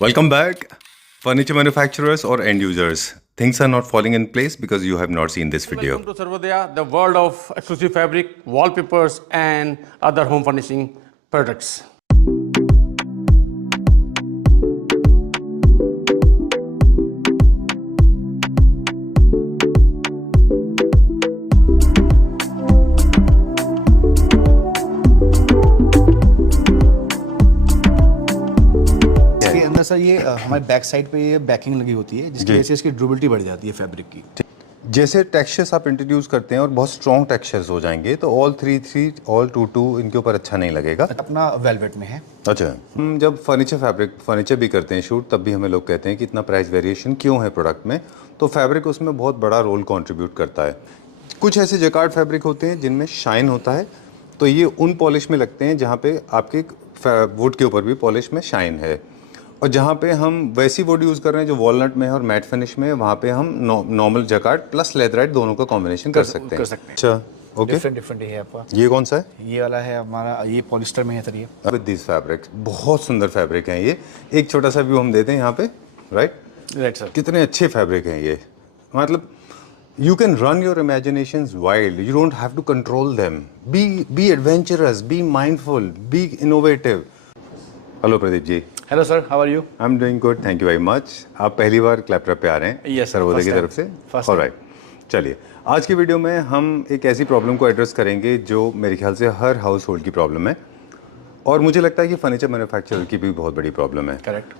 Welcome back, furniture manufacturers or end users. Things are not falling in place because you have not seen this video. Welcome to Sarvodaya, the world of exclusive fabric, wallpapers, and other home furnishing products. इसके अंदर sir ये हमारे back side पे ये banking लगी होती है जिसकी वजह से इसकी ड्यूरेबिलिटी बढ़ जाती है फैब्रिक की। जैसे टेक्सचर्स आप इंट्रोड्यूस करते हैं और बहुत स्ट्रॉन्ग टेक्सचर्स हो जाएंगे तो ऑल 3 ऑल 2 इनके ऊपर अच्छा नहीं लगेगा। अपना वेलवेट में है। अच्छा, हम जब फर्नीचर भी करते हैं शूट, तब भी हमें लोग कहते हैं कि इतना प्राइस वेरिएशन क्यों है प्रोडक्ट में, तो फैब्रिक उसमें बहुत बड़ा रोल कंट्रीब्यूट करता है। कुछ ऐसे जैकार्ड फैब्रिक होते हैं जिनमें शाइन होता है, तो ये उन पॉलिश में लगते हैं जहाँ पे आपके वुड के ऊपर भी पॉलिश में शाइन है, और जहाँ पे हम वैसी वुड यूज़ कर रहे हैं जो वॉलनट में है और मैट फिनिश में है, वहाँ पे हम नॉर्मल जैकार्ड प्लस लेदराइट दोनों का कॉम्बिनेशन कर सकते हैं। अच्छा, ओके। डिफरेंट है आपका। ये कौन सा है? ये वाला है हमारा, ये पॉलिस्टर में है सर। ये विद दिस फैब्रिक बहुत सुंदर फैब्रिक हैं ये। एक छोटा सा व्यू हम देते हैं यहाँ पे, राइट सर। कितने अच्छे फैब्रिक हैं ये। मतलब you can run your imaginations wild, you don't have to control them. Be adventurous, be mindful, be innovative. Hello Pradeep ji. Hello sir, how are you? I am doing good, thank you very much. आप पहली बार क्लैपटॉप पे आ रहे हैं? Yes, Sarvodaya की first तरफ से। First alright, चलिए आज की वीडियो में हम एक ऐसी प्रॉब्लम को एड्रेस करेंगे जो मेरे ख्याल से हर हाउस होल्ड की प्रॉब्लम है, और मुझे लगता है कि फर्नीचर मैन्युफैक्चरर की भी बहुत बड़ी प्रॉब्लम है। करेक्ट।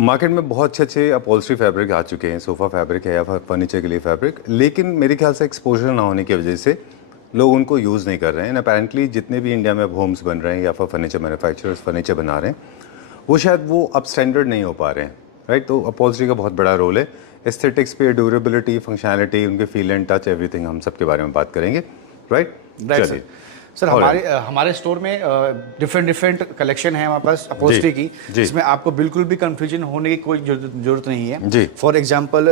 मार्केट में बहुत अच्छे अच्छे अपॉल्स्ट्री फैब्रिक आ चुके हैं, सोफ़ा फैब्रिक है या फर्नीचर के लिए फैब्रिक, लेकिन मेरे ख्याल से एक्सपोजर ना होने की वजह से लोग उनको यूज़ नहीं कर रहे हैं। अपेरेंटली जितने भी इंडिया में अब होम्स बन रहे हैं या फिर फर्नीचर मैन्युफैक्चरर्स फर्नीचर बना रहे हैं, वो शायद वो अब स्टैंडर्ड नहीं हो पा रहे हैं, राइट। तो अपॉल्स्ट्री का बहुत बड़ा रोल है। एस्थेटिक्स पे, ड्यूरेबिलिटी, फंक्शनैलिटी, उनके फील एंड टच, एवरीथिंग, हम सब के बारे में बात करेंगे, राइट। चलिए सर, हमारे स्टोर में डिफरेंट कलेक्शन है हमारे पास अपॉल्स्ट्री की, जिसमें आपको बिल्कुल भी कंफ्यूजन होने की कोई जरूरत नहीं है। फॉर एग्जांपल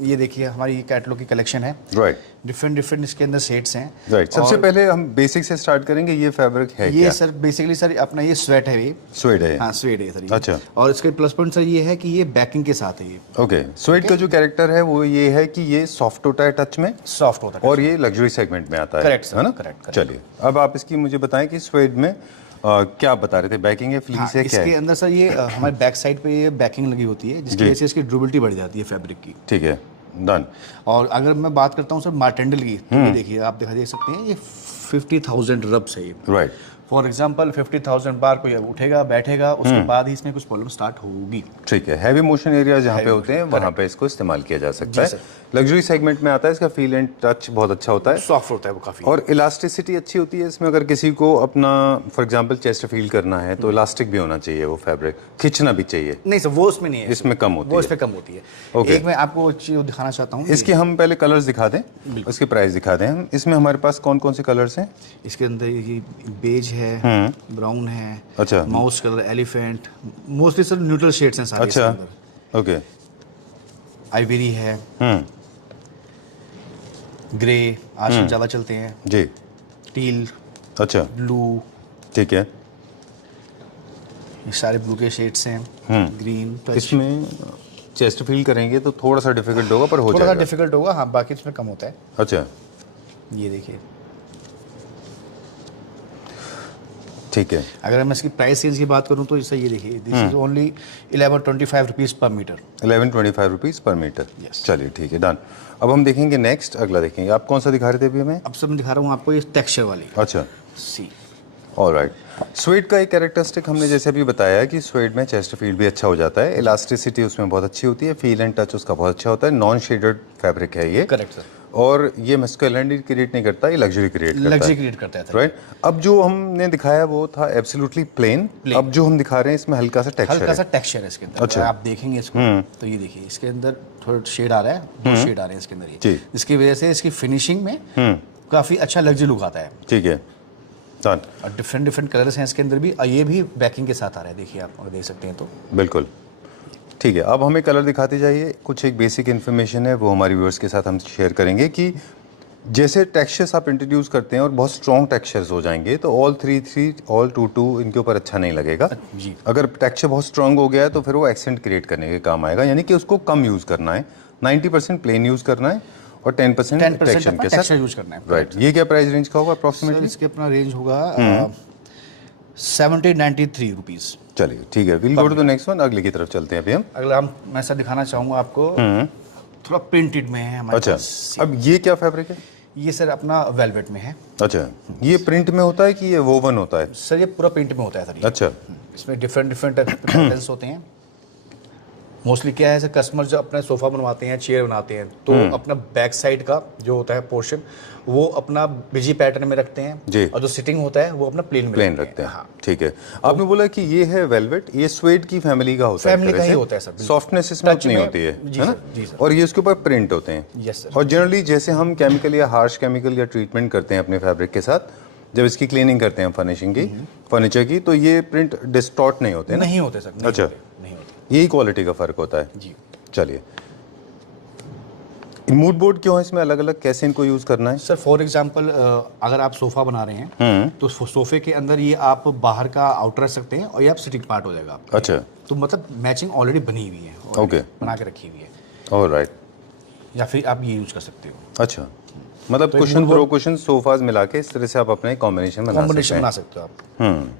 ये देखिए हमारी कैटलॉग की कलेक्शन है, राइट। डिफरेंट इसके अंदर सेट्स हैं, राइट। सबसे पहले हम बेसिक से स्टार्ट करेंगे। ये फैब्रिक है ये क्या? सर बेसिकली सर अपना ये स्वेट है, ये स्वेड है। हाँ, स्वेट है सर ये। अच्छा। और इसके प्लस पॉइंट सर ये है कि ये बैकिंग के साथ है ये। ओके, स्वेड का जो कैरेक्टर है वो ये है कि ये सॉफ्ट होता है टच में, सॉफ्ट होता है और ये लग्जरी सेगमेंट में आता है। करेक्ट सर, है ना? करेक्ट। चलिए अब आप इसकी मुझे बताएं कि स्वेड में क्या बता रहे थे, बैकिंग है, फ्लीस है, क्या इसके है? अंदर सर ये हमारे बैक साइड पे ये बैकिंग लगी होती है जिसकी वजह से इसकी ड्यूरेबिलिटी बढ़ जाती है फैब्रिक की। ठीक है, डन। और अगर मैं बात करता हूँ सर मार्टेंडल की, तो ये देखिए आप देख सकते हैं ये 50,000 रब्स है ये, राइट। फॉर एग्जांपल 50,000 बार कोई उठेगा बैठेगा, उसके बाद ही इसमें कुछ प्रॉब्लम स्टार्ट होगी। ठीक है, हैवी मोशन एरिया जहाँ पे होते हैं वहाँ पे इसको इस्तेमाल किया जा सकता है। लग्जरी सेगमेंट में आता है, इसका फील एंड टच बहुत अच्छा होता है, सॉफ्ट होता है वो काफी, और इलास्टिसिटी अच्छी होती है इसमें। अगर किसी को अपना फॉर एग्जांपल चेस्ट फील करना है तो इलास्टिक भी होना चाहिए, वो फैब्रिक खींचना भी चाहिए। नहीं सर, वो उसमें नहीं है, इसमें कम होती है, वो इसमें कम होती है। Okay. एक मैं आपको चीज दिखाना चाहता हूँ, इसके हम पहले कलर्स दिखा दें, उसके प्राइस दिखा दें हम। इसमें हमारे पास कौन कौन से कलर्स हैं? इसके अंदर ये बेज है, ब्राउन है, अच्छा, mouse colour, elephant, mostly sir neutral shades हैं सारे। अच्छा, ओके। आइवरी है, ग्रे आजकल ज़्यादा चलते हैं जी, टील, अच्छा, ब्लू, ठीक है। ये सारे ब्लू के शेड्स हैं, ग्रीन। तो इसमें चेस्ट फील करेंगे तो थोड़ा सा डिफिकल्ट होगा, पर हो थोड़ा सा जाएगा। डिफिकल्ट होगा, हाँ, बाकी इसमें कम होता है। अच्छा, ये देखिए, ठीक है। अगर मैं इसकी प्राइस रेंज की बात करूँ तो इससे ये देखिए, दिस इज ओनली 1125 रुपीज़ पर मीटर। 1125 रुपीज़ पर मीटर। Yes. चलिए ठीक है, डन। अब हम देखेंगे नेक्स्ट, अगला देखेंगे। आप कौन सा दिखा रहे थे अभी हमें? अब सब मैं दिखा रहा हूँ आपको ये टेक्सचर वाली। अच्छा, सी, ऑलराइट। स्वेड का एक कैरेक्टरिस्टिक हमने जैसे अभी बताया कि स्वेड में चेस्ट फील भी अच्छा हो जाता है, इलास्टिसिटी उसमें बहुत अच्छी होती है, फील एंड टच उसका बहुत अच्छा होता है, नॉन शेडेड फैब्रिक है ये। Correct sir. और ये मस्कुलिनिटी क्रिएट नहीं करता, ये लग्जरी क्रिएट करता है। लग्जरी क्रिएट करता है, राइट। अब जो हमने दिखाया वो था एब्सोल्युटली प्लेन, अब जो हम दिखा रहे हैं इसमें हल्का सा टेक्सचर हल्का है। सा टेक्सचर है इसके अंदर। अच्छा। आप देखेंगे इसको तो ये देखिए इसके अंदर थोड़ा शेड आ रहा है, दो शेड आ रहे हैं इसके अंदर जी। ये, जिसकी वजह से इसकी फिनिशिंग में काफ़ी अच्छा लग्जरी लुक आता है। ठीक है, डन। और डिफरेंट कलर्स हैं इसके अंदर भी, और ये भी बैकिंग के साथ आ रहा है, देखिए आप अगर देख सकते हैं तो। बिल्कुल ठीक है। अब हमें कलर दिखाते जाइए। कुछ एक बेसिक इन्फॉर्मेशन है वो हमारी व्यूअर्स के साथ हम शेयर करेंगे कि जैसे टेक्सचर्स आप इंट्रोड्यूस करते हैं और बहुत स्ट्रॉन्ग टेक्सचर्स हो जाएंगे तो ऑल 3 ऑल 2 इनके ऊपर अच्छा नहीं लगेगा जी। अगर टेक्सचर बहुत स्ट्रॉन्ग हो गया है तो फिर वो एक्सेंट क्रिएट करने के काम आएगा, यानी कि उसको कम यूज़ करना है, 90% प्लेन यूज़ करना है और 10% टेक्सचर के साथ यूज करना है। राइट। ये क्या प्राइस रेंज का होगा सर अप्रॉक्सीमेटली? इसके अपना रेंज होगा 70-93 रुपीज़। चलिए ठीक है, will go to the next one. अगले की तरफ चलते हैं अभी हम। अगला मैं सर दिखाना चाहूँगा आपको, थोड़ा प्रिंटेड में है हमारे अच्छा, पास। अब ये क्या फैब्रिक है? ये सर अपना वेलवेट में है। अच्छा, ये प्रिंट में होता है कि ये वोवन होता है? सर ये पूरा प्रिंट में होता है सर ये। अच्छा, इसमें डिफरेंट पैटर्न्स होते हैं। मोस्टली क्या है सर, कस्टमर जो अपना सोफ़ा बनवाते हैं, चेयर बनाते हैं, तो अपना बैक साइड का जो होता है पोर्शन वो अपना बिजी पैटर्न में रखते जी। हैं और जो सिटिंग होता है वो अपना प्लेन में रखते हैं। हाँ। ठीक है, आपने बोला कि ये है वेलवेट, ये स्वेड की फैमिली का होता है? फैमिली का ही होता है सर। सॉफ्टनेस इसमें टच उतनी में- होती है जी है ना? सर, जी सर। और ये उसके ऊपर प्रिंट होते हैं। Yes sir. और जनरली जैसे हम केमिकल या हार्श केमिकल या ट्रीटमेंट करते हैं अपने फैब्रिक के साथ, जब इसकी क्लीनिंग करते हैं फर्निशिंग की, फर्नीचर की, तो ये प्रिंट डिस्टॉर्ट नहीं होते ना? नहीं होते सर, नहीं अच्छा। होते, नहीं होते। यही क्वालिटी का फर्क होता है। जी। चलिए, मूड बोर्ड क्यों है इसमें अलग अलग, कैसे इनको यूज करना है? सर फॉर एग्जांपल अगर आप सोफ़ा बना रहे हैं तो सोफ़े के अंदर ये आप बाहर का आउटर रख सकते हैं और ये आप सिटिंग पार्ट हो जाएगा आपका। अच्छा, तो मतलब मैचिंग ऑलरेडी बनी हुई है, already ओके। बना के रखी हुई है, ऑलराइट। या फिर आप ये यूज कर सकते हो, अच्छा, मतलब कुशन प्रो कुशन सोफाज मिला के इस तरह से आप अपने कॉम्बिनेशन बना सकते कॉम्बिनेशन हैं। बना सकते हो आप।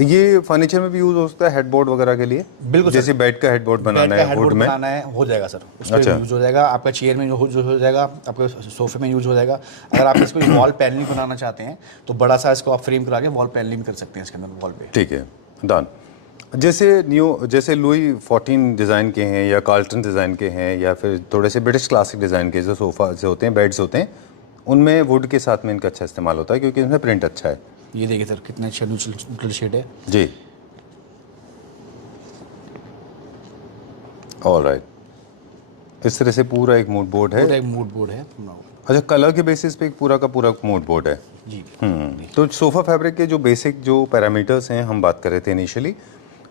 ये फर्नीचर में भी यूज हो सकता है हेडबोर्ड वगैरह के लिए? बिल्कुल जैसे बेड का हेडबोर्ड बनाना बेड का है वुड हेडबोर्ड में? बनाना है, हो जाएगा सर, उसमें अच्छा। यूज हो जाएगा, आपका चेयर में यूज हो जाएगा, आपके सोफे में यूज हो जाएगा। अगर आप इसको वॉल पैनलिंग बनाना चाहते हैं तो बड़ा सा इसको आप फ्रेम करा के वॉल पैनलिंग कर सकते हैं इसके अंदर वॉल पे। ठीक है, डन। जैसे लुई 14 डिज़ाइन के हैं या कार्ल्टन डिज़ाइन के हैं या फिर थोड़े से ब्रिटिश क्लासिक डिज़ाइन के जो सोफा से होते हैं, बेड्स होते हैं, उनमें वुड के साथ में इनका अच्छा इस्तेमाल होता है क्योंकि इसमें प्रिंट अच्छा है। ये देखिए सर कितने अच्छे न्यूट्रल शेड है। जी, ऑलराइट। इस तरह से पूरा एक मूड बोर्ड है। पूरा एक मूड बोर्ड है। अच्छा, कलर के बेसिस पे एक पूरा का पूरा मूड बोर्ड है। जी। तो सोफा फैब्रिक के जो बेसिक जो पैरामीटर्स हैं हम बात कर रहे थे इनिशियली,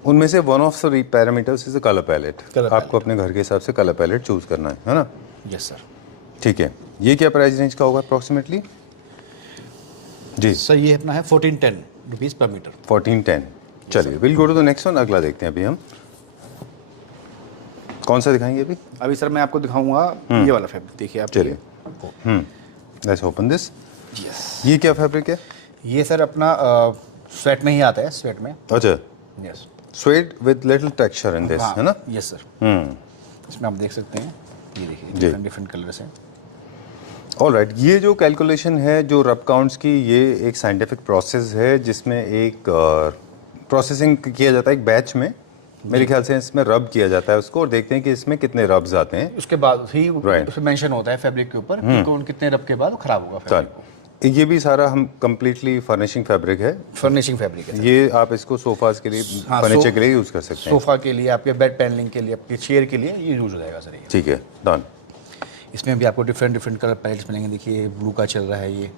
उनमें से one of the parameters is a colour palette. आपको अपने घर के हिसाब से कलर पैलेट चूज करना है ना? Yes sir. ठीक है, ये क्या प्राइस रेंज का होगा अप्रॉक्सीमेटली? जी सर ये अपना है 1410 रुपीज़ पर मीटर। 1410। चलिए, will go to the next one. अगला देखते हैं अभी हम। कौन सा दिखाएंगे अभी? अभी सर मैं आपको दिखाऊंगा ये वाला फैब्रिक, देखिए आप। चलिए, लेट्स ओपन दिस। यस। ये क्या फैब्रिक है? ये सर अपना स्वेट में ही आता है, स्वेट में। अच्छा, yes. Sweat with little texture in this, है ना? Yes sir. इसमें आप देख सकते हैं, ये देखिए जी। डिफरेंट डिफरेंट कलर्स हैं। ऑलराइट, ये जो कैलकुलेशन है जो रब काउंट्स की, ये एक साइंटिफिक प्रोसेस है जिसमें एक प्रोसेसिंग किया जाता है एक बैच में। मेरे ख्याल से इसमें रब किया जाता है उसको और देखते हैं कि इसमें कितने रब्स आते हैं। उसके बाद ही Right. उसमें मेंशन होता है फैब्रिक के ऊपर कि कौन कितने रब के बाद वो खराब होगा फैब्रिक को। चल, ये भी सारा हम कंप्लीटली फर्निशिंग फैब्रिक है। फर्निशिंग फैब्रिक है। ये आप इसको सोफाज के लिए, हाँ, फर्नीचर के लिए यूज कर सकते हैं। सोफा के लिए, आपके बेड पैनलिंग के लिए, आपके चेयर के लिए ये यूज हो जाएगा सर ये। ठीक है, डन। इसमें भी आपको डिफरेंट डिफरेंट कलर पैलेट्स मिलेंगे। देखिए ब्लू का चल रहा है, ये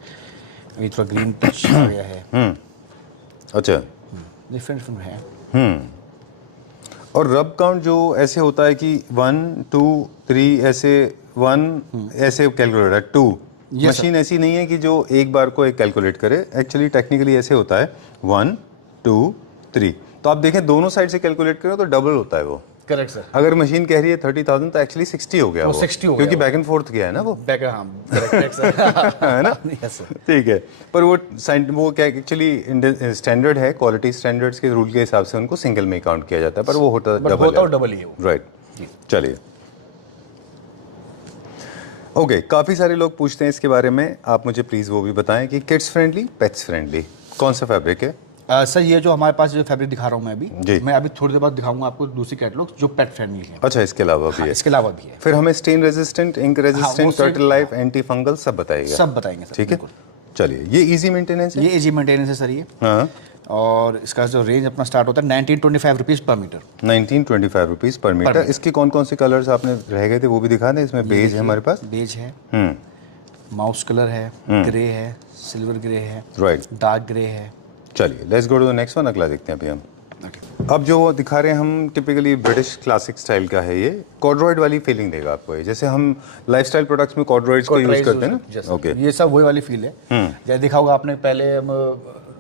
अभी थोड़ा ग्रीन टच आ गया है। अच्छा, डिफरेंट डिफरेंट है। और रब काउंट जो ऐसे होता है कि 1 2 3 ऐसे 1 ऐसे कैलकुलेट है 2। मशीन ऐसी नहीं है कि जो एक बार को एक कैलकुलेट करे। एक्चुअली टेक्निकली ऐसे होता है 1 2 3। तो आप देखें दोनों साइड से कैलकुलेट करो तो डबल होता है वो। Correct sir. अगर मशीन कह रही है 30,000 तो एक्चुअली 60 हो गया वो वो 60 हो गया क्योंकि वो। बैक एंड फोर्थ गया है ना वो। बैक, हाँ करेक्ट सर। है ना? Yes sir. ठीक है, पर वो क्या एक्चुअली स्टैंडर्ड है, क्वालिटी स्टैंडर्ड्स के रूल के हिसाब से उनको सिंगल में काउंट किया जाता है, पर वो होता डबल ही है वो। राइट। चलिए, ओके, काफ़ी सारे लोग पूछते हैं इसके बारे में, आप मुझे प्लीज़ वो भी बताएं कि किड्स फ्रेंडली, पेट्स फ्रेंडली कौन सा फैब्रिक है? सर ये जो हमारे पास जो फैब्रिक दिखा रहा हूँ मैं जी। अभी, मैं अभी थोड़ी देर बाद दिखाऊंगा आपको दूसरी कैटलॉग जो पेट फ्रेंडली है। अच्छा, इसके अलावा भी है? इसके अलावा भी है। फिर हमें स्टेन रेजिस्टेंट, इंक रेजिस्टेंट, सब- टर्टल लाइफ, एंटी फंगल सब बताइएगा। सब बताएंगे सर। ठीक है, चलिए। ये इजी मेंटेनेंस है? ये इजी मेंटेनेंस है सर ये। हाँ, और इसका जो रेंज अपना स्टार्ट होता है 1925 रुपीज़ पर मीटर। 1925 रुपीज़ पर मीटर। इसके कौन कौन से कलर्स आपने रह गए थे वो भी दिखा दें। इसमें बेज है हमारे पास, बेज है, हम्म, माउस कलर है, ग्रे है, सिल्वर ग्रे है, राइट। डार्क ग्रे है। चलिए, let's go to the next one. अगला देखते हैं अभी हम। अब जो दिखा रहे हैं हम टिपिकली ब्रिटिश क्लासिक स्टाइल का है, ये कॉर्डरॉइड वाली फीलिंग देगा आपको ये, जैसे हम लाइफस्टाइल प्रोडक्ट्स में कॉर्डरॉइड्स को यूज करते हैं ना। ओके, ये सब वही वाली फील है। जैसे देखा होगा आपने, पहले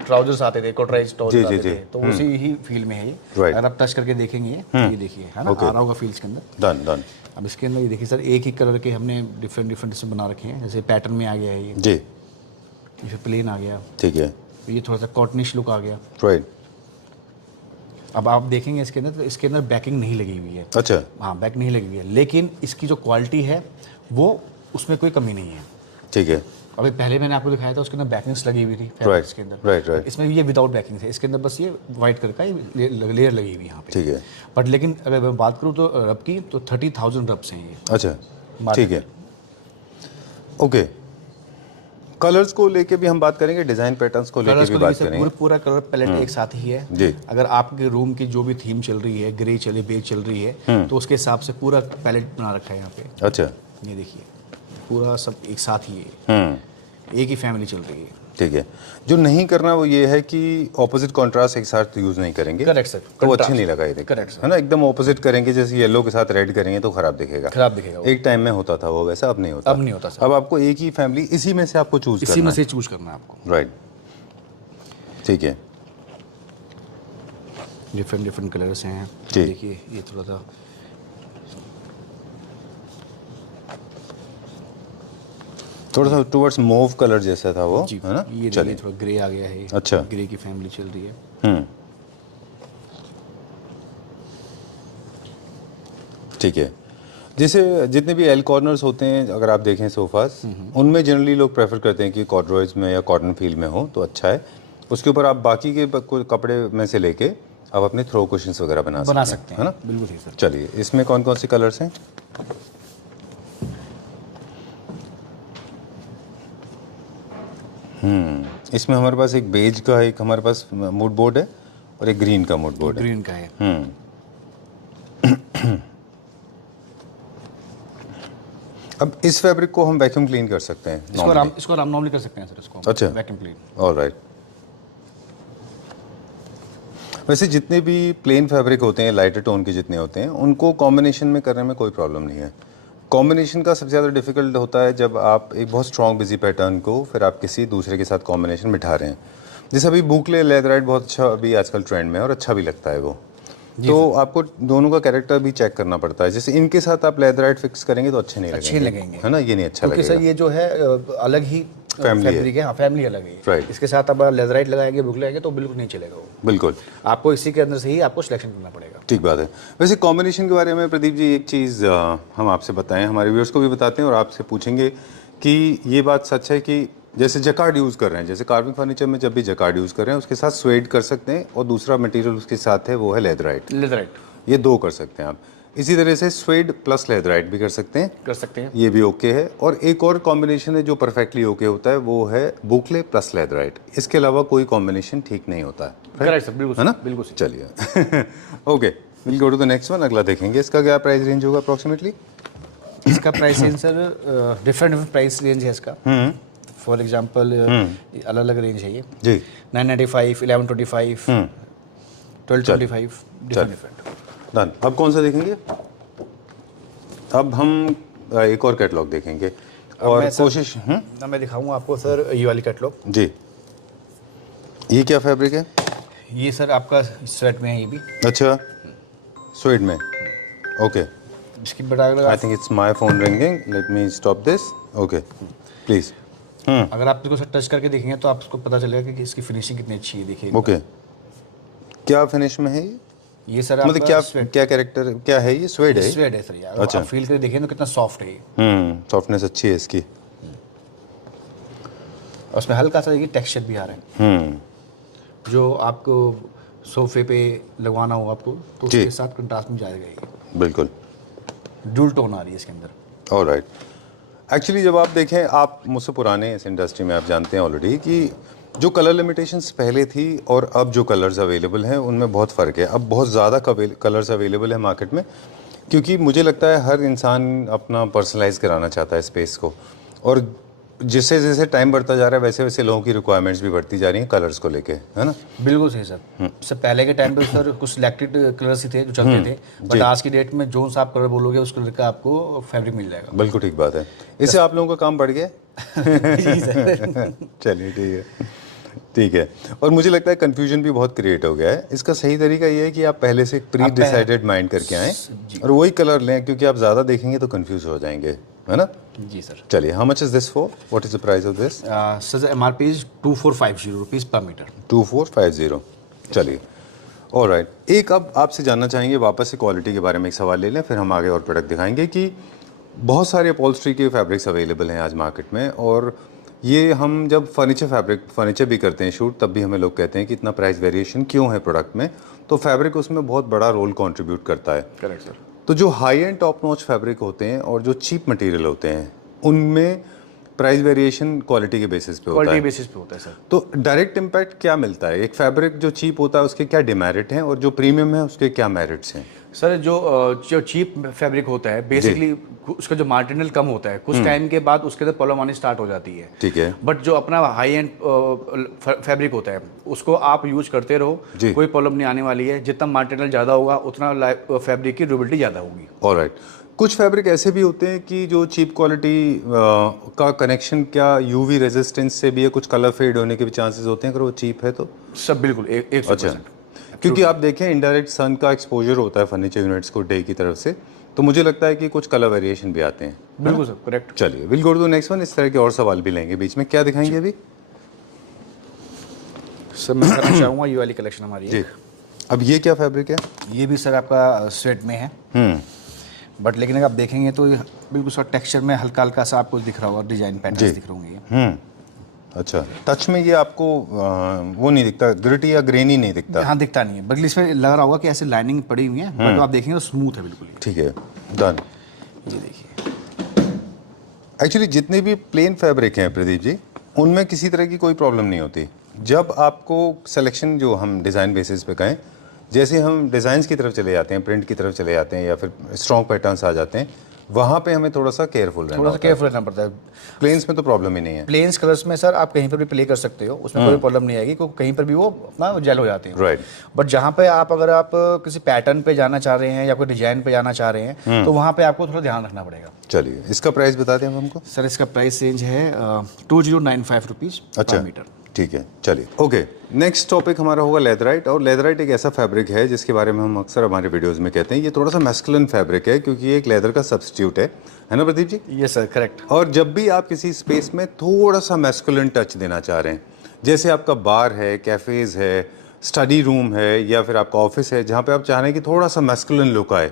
ट्राउजर्स आते थे, कॉर्डरॉइड ट्राउजर्स आते थे, तो उसी ही फील में है ये। अगर आप टच करके देखेंगे ये देखिए, है ना, आ रहा होगा फील्स के अंदर। Done done. अब इसके अंदर ये देखिए सर, एक ही कलर के हमने डिफरेंट डिफरेंट इसमें बना रखे हैं। जैसे पैटर्न में आ गया है जी, ये फिर प्लेन आ गया, ठीक है, ये थोड़ा सा कॉटनिश लुक आ गया। राइट। अब आप देखेंगे इसके अंदर, तो इसके अंदर बैकिंग नहीं लगी हुई है। अच्छा, हाँ, बैक नहीं लगी हुई है, लेकिन इसकी जो क्वालिटी है वो, उसमें कोई कमी नहीं है। ठीक है। अभी पहले मैंने आपको दिखाया था, उसके अंदर बैकिंग्स लगी हुई थी राइट, फैब्रिक्स के अंदर। राइट। इसमें ये विदाउट बैकिंग थे, इसके अंदर बस ये वाइट कलर का लेयर लगी हुई है यहाँ पे। ठीक है। बट लेकिन अगर मैं बात करूँ तो रब की, तो 30,000 रब्स हैं ये। अच्छा, ठीक है, ओके। कलर्स को लेके भी हम बात करेंगे, डिजाइन पैटर्न्स को लेके भी बात करेंगे। पूरा कलर पैलेट एक साथ ही है जी। अगर आपके रूम की जो भी थीम चल रही है, ग्रे चले, बेज चल रही है, तो उसके हिसाब से पूरा पैलेट बना रखा है यहाँ पे। अच्छा, ये देखिए, पूरा सब एक साथ ही है, एक ही फैमिली चल रही है। ठीक है। जो नहीं करना वो ये है कि ऑपोजिट कॉन्ट्रास्ट एक साथ यूज नहीं करेंगे। करेक्ट सर, तो वो अच्छे नहीं लगा ये। करेक्ट सर, है ना, एकदम ऑपोजिट करेंगे, जैसे येलो के साथ रेड करेंगे तो खराब दिखेगा। खराब दिखेगा। एक टाइम में होता था वो, वैसा अब नहीं होता। अब नहीं होता सर। अब आपको एक ही फैमिली इसी में से आपको चूज करना है। इसी में से चूज करना है आपको। राइट, ठीक है। डिफरेंट डिफरेंट कलर्स हैं। जी। देखिए ये थोड़ा सा थोड़ा सा टुवर्ड्स मूव कलर जैसा था वो, जी, है ना। ये चलिए, थोड़ा ग्रे आ गया है। अच्छा। ग्रे की फैमिली चल रही है। ठीक है। जैसे जितने भी एल कॉर्नर्स होते हैं, अगर आप देखें सोफास, उनमें जनरली लोग प्रेफर करते हैं कि कॉर्डरॉइज में या कॉटन फील में हो तो अच्छा है। उसके ऊपर आप बाकी के कपड़े में से लेके आप अपने थ्रो कुशंस वगैरह बना सकते हैं, है ना। बिल्कुल सही सर। चलिए, इसमें कौन कौन से कलर्स हैं? इसमें हमारे पास एक बेज का, एक हमारे पास मूड बोर्ड है और एक ग्रीन का मूड बोर्ड है। ग्रीन का है। अब इस फैब्रिक को हम वैक्यूम क्लीन कर सकते हैं इसको आराम नॉर्मली कर सकते हैं सर, इसको अच्छा, वैक्यूम क्लीन। ऑलराइट। वैसे जितने भी प्लेन फैब्रिक होते हैं, लाइटर टोन के जितने होते हैं, उनको कॉम्बिनेशन में करने में कोई प्रॉब्लम नहीं है। कॉम्बिनेशन का सबसे ज़्यादा डिफिकल्ट होता है जब आप एक बहुत स्ट्रॉन्ग बिजी पैटर्न को फिर आप किसी दूसरे के साथ कॉम्बिनेशन बिठा रहे हैं। जैसे अभी बुकले लेदराइट बहुत अच्छा अभी आजकल ट्रेंड में है और अच्छा भी लगता है वो। तो आपको दोनों का कैरेक्टर भी चेक करना पड़ता है। जैसे इनके साथ आप लेदराइट फिक्स करेंगे तो अच्छे नहीं लगेंगे, है ना, ये नहीं अच्छा लगेगा। सर ये जो है अलग ही फैब्रिक है। हाँ, फैमिली अलग है। राइट। इसके साथ आप लेदराइट लगाएंगे, बुक लगाएंगे तो बिल्कुल नहीं चलेगा वो। बिल्कुल, आपको इसी के अंदर से ही आपको सिलेक्शन करना पड़ेगा। ठीक बात है। वैसे कॉम्बिनेशन के बारे में प्रदीप जी एक चीज़ हम आपसे बताएं, हमारे व्यूअर्स को भी बताते हैं और आपसे पूछेंगे कि ये बात सच है कि जैसे जकार्ड यूज़ कर रहे हैं, जैसे कार्विंग फर्नीचर में जब भी जकार्ड यूज़ कर रहे हैं उसके साथ स्वेड कर सकते हैं और दूसरा मटेरियल उसके साथ है वो है लेदराइट। लेदराइट, ये दो कर सकते हैं आप। इसी तरह से स्वेड प्लस लेदराइट भी कर सकते हैं, ये भी ओके है। और एक और कॉम्बिनेशन है जो परफेक्टली ओके होता है, वो है बुकले प्लस लेदराइट। इसके अलावा कोई कॉम्बिनेशन ठीक नहीं होता है। करेक्ट सर, बिल्कुल, है ना, बिल्कुल। चलिए okay, will go to the next one. अगला देखेंगे, इसका क्या प्राइस रेंज होगा अप्रोक्सीमेटली? इसका price range sir different price range है इसका। फॉर एग्जांपल अलग अलग रेंज है ये जी। 995, 1125, 1225, डिफरेंट। डन। अब कौन सा देखेंगे? अब हम एक और कैटलॉग देखेंगे और कोशिश ना मैं दिखाऊंगा आपको सर ये वाली कैटलॉग जी। ये क्या फैब्रिक है? ये सर आपका स्वेट में है ये भी। अच्छा, स्वेड में, ओके। इसकी बटाग I think it's my phone ringing, let me stop this. Okay please. अगर आप इसको टच करके देखेंगे तो आपको पता चलेगा कि इसकी फिनिशिंग कितनी अच्छी है। देखिए ओके, क्या फिनिश में है ये सर? मतलब क्या कैरेक्टर क्या है ये? स्वेड है? स्वेड है सर यार। अच्छा, आप फील करके देखिए तो कितना सॉफ्ट है ये। सॉफ्टनेस अच्छी है इसकी। और उसमें हल्का सा देखिए टेक्सचर भी आ रहा है। जो आपको सोफे पे लगवाना हो आपको तो उसके साथ कंट्रास्ट में जाएगा ये। बिल्कुल, डुअल टोन आ रही है इसके अंदर। ऑलराइट। एक्चुअली जब आप देखें, आप मुझसे पुराने इस इंडस्ट्री में आप जानते हैं ऑलरेडी कि जो कलर लिमिटेशंस पहले थी और अब जो कलर्स अवेलेबल हैं उनमें बहुत फ़र्क है। अब बहुत ज़्यादा कलर्स अवेलेबल है मार्केट में, क्योंकि मुझे लगता है हर इंसान अपना पर्सनलाइज कराना चाहता है स्पेस को। और जैसे जैसे टाइम बढ़ता जा रहा है वैसे वैसे लोगों की रिक्वायरमेंट्स भी बढ़ती जा रही हैं कलर्स को लेके, है ना? बिल्कुल सही सर। इससे पहले के टाइम पे सर कुछ सिलेक्टेड कलर्स ही थे जो चलते थे, बट आज की डेट में जो सा आप कलर बोलोगे उस कलर का आपको फैब्रिक मिल जाएगा। बिल्कुल ठीक बात है। इससे आप लोगों का काम बढ़ गया। जी सर। चलिए ठीक है, ठीक है। और मुझे लगता है कंफ्यूजन भी बहुत क्रिएट हो गया है। इसका सही तरीका ये है कि आप पहले से एक प्री डिसाइडेड माइंड करके आएँ और वही कलर लें, क्योंकि आप ज़्यादा देखेंगे तो कंफ्यूज हो जाएंगे, है ना? जी सर। चलिए, how much is this for, what is the price of this? Sir MRP is 2450 rupees पर मीटर। 2450। चलिए, ऑलराइट। एक अब आपसे जानना चाहेंगे वापस से क्वालिटी के बारे में एक सवाल ले लें, फिर हम आगे और प्रोडक्ट दिखाएंगे कि बहुत सारे अपॉल्स्ट्री के फैब्रिक्स अवेलेबल हैं आज मार्केट में, और ये हम जब फर्नीचर भी करते हैं शूट, तब भी हमें लोग कहते हैं कि इतना प्राइस वेरिएशन क्यों है प्रोडक्ट में, तो फैब्रिक उसमें बहुत बड़ा रोल कंट्रीब्यूट करता है। Correct sir. तो जो high and top notch fabric होते हैं और जो चीप मटेरियल होते हैं, उनमें प्राइस वेरिएशन क्वालिटी के बेसिस पे होता है। क्वालिटी बेसिस पे होता है सर। तो डायरेक्ट इम्पैक्ट क्या मिलता है? एक फैब्रिक जो चीप होता है उसके क्या डिमेरिट हैं और जो प्रीमियम है उसके क्या मेरिट्स हैं? सर जो चीप फैब्रिक होता है बेसिकली उसका जो मटेरियल कम होता है, कुछ टाइम के बाद उसके अंदर प्रॉब्लम आनी स्टार्ट हो जाती है। ठीक है। बट जो अपना हाई एंड फैब्रिक होता है उसको आप यूज करते रहो, कोई प्रॉब्लम नहीं आने वाली है। जितना मटेरियल ज़्यादा होगा उतना फैब्रिक की ड्यूरेबिलिटी ज़्यादा होगी। ऑलराइट। कुछ फैब्रिक ऐसे भी होते हैं कि जो चीप क्वालिटी का कनेक्शन क्या यूवी रेजिस्टेंस से भी है, कुछ कलर फेड होने के भी चांसेस होते हैं अगर वो चीप है तो? सब बिल्कुल एक अच्छा, क्योंकि आप देखें इंडायरेक्ट सन का एक्सपोजर होता है फर्नीचर यूनिट्स को डे की तरफ से, तो मुझे लगता है कि कुछ कलर वेरिएशन भी आते हैं। बिल्कुल सर, करेक्ट। चलिए, will go to the next one. इस तरह के और सवाल भी लेंगे बीच में। क्या दिखाएंगे अभी? सर मैं कहना चाहूँगा ये वाली कलेक्शन हमारी जी। अब ये क्या फैब्रिक है? ये भी सर आपका स्वेट में है, बट लेकिन अगर आप देखेंगे तो बिल्कुल सर टेक्सचर में हल्का हल्का सा आपको दिख रहा होगा, डिजाइन पैटर्न दिख रहे होंगे। अच्छा, टच में ये आपको वो नहीं दिखता, ग्रिटी या ग्रेनी नहीं दिखता? हाँ, दिखता नहीं है, बल्कि इसमें लग रहा होगा कि ऐसे लाइनिंग पड़ी हुई है, बट आप देखेंगे तो स्मूथ है बिल्कुल। ठीक है, डन। ये देखिए, एक्चुअली जितने भी प्लेन फैब्रिक हैं प्रदीप जी, उनमें किसी तरह की कोई प्रॉब्लम नहीं होती। जब आपको सिलेक्शन जो हम डिज़ाइन बेसिस पे कहें, जैसे हम डिज़ाइंस की तरफ चले जाते हैं, प्रिंट की तरफ चले जाते हैं या फिर स्ट्रॉन्ग पैटर्न्स आ जाते हैं, वहाँ पे हमें थोड़ा सा केयरफुल रहना पड़ता है। प्लेन्स में तो प्रॉब्लम ही नहीं है। प्लेन्स कलर्स में सर आप कहीं पर भी प्ले कर सकते हो, उसमें कोई प्रॉब्लम नहीं आएगी, क्योंकि कहीं पर भी वो अपना जेल हो जाते हैं। राइट। बट जहाँ पे अगर आप किसी पैटर्न पे जाना चाह रहे हैं या कोई डिजाइन पे जाना चाह रहे हैं, तो वहाँ पे आपको थोड़ा ध्यान रखना पड़ेगा। चलिए, इसका प्राइस बता दें हमको। सर इसका प्राइस रेंज है 2095 रुपीज़ पर मीटर। ठीक है, चलिए। ओके, नेक्स्ट टॉपिक हमारा होगा लेदराइट। और लेदराइट एक ऐसा फैब्रिक है जिसके बारे में हम अक्सर हमारे वीडियोस में कहते हैं ये थोड़ा सा मैस्कुलिन फैब्रिक है, क्योंकि ये एक लेदर का सब्स्टिट्यूट है ना Pradeep ji? Yes sir, correct. और जब भी आप किसी स्पेस में थोड़ा सा मैस्कुलिन टच देना चाह रहे हैं, जैसे आपका बार है, कैफेज है, स्टडी रूम है, या फिर आपका ऑफिस है, जहाँ पे आप चाह रहे हैं कि थोड़ा सा मैस्कुलिन लुक आए